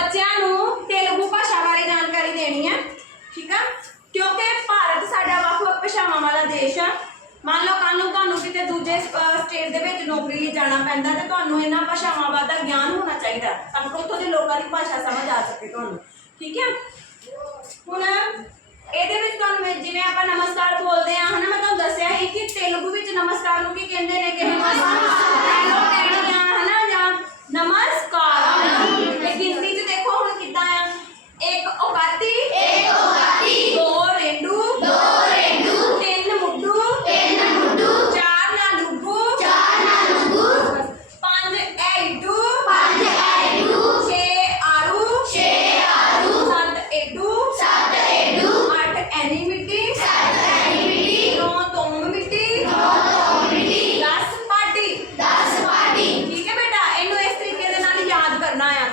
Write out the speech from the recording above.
ਬੱਚਿਆਂ ਨੂੰ ਤੇਲਗੂ ਭਾਸ਼ਾ ਬਾਰੇ ਜਾਣਕਾਰੀ ਦੇਣੀ ਹੈ, ਠੀਕ ਆ? ਕਿਉਂਕਿ ਭਾਰਤ ਸਾਡਾ ਵੱਖ-ਵੱਖ ਭਾਸ਼ਾਵਾਂ ਵਾਲਾ ਦੇਸ਼ ਆ। ਮੰਨ ਲਓ ਕੱਲ ਨੂੰ ਤੁਹਾਨੂੰ ਕਿਤੇ ਦੂਜੇ ਸਟੇਟ ਦੇ ਵਿੱਚ ਨੌਕਰੀ ਲਈ ਜਾਣਾ ਪੈਂਦਾ ਤੇ ਤੁਹਾਨੂੰ ਇਹਨਾਂ ਭਾਸ਼ਾਵਾਂ ਦਾ ਗਿਆਨ ਹੋਣਾ ਚਾਹੀਦਾ। ਤਾਂ ਕਿ ਉੱਥੋਂ ਦੇ ਲੋਕਾਂ ਦੀ ਭਾਸ਼ਾ ਸਮਝ ਆ ਸਕੇ ਤੁਹਾਨੂੰ, ਠੀਕ ਹੈ ਹੁਣ ਇਹਦੇ ਵਿੱਚ ਤੁਹਾਨੂੰ ਜਿਵੇਂ ਆਪਾਂ ਨਮਸਕਾਰ ਬੋਲਦੇ ਆ, ਹਨਾ, ਮੈਂ ਤੁਹਾਨੂੰ ਦੱਸਿਆ ਸੀ ਕਿ ਤੇਲਗੂ ਵਿੱਚ ਨਮਸਕਾਰ ਨੂੰ ਕੀ ਕਹਿੰਦੇ ਨੇ ਕਿ ਨਮਸਕਾਰ बनाया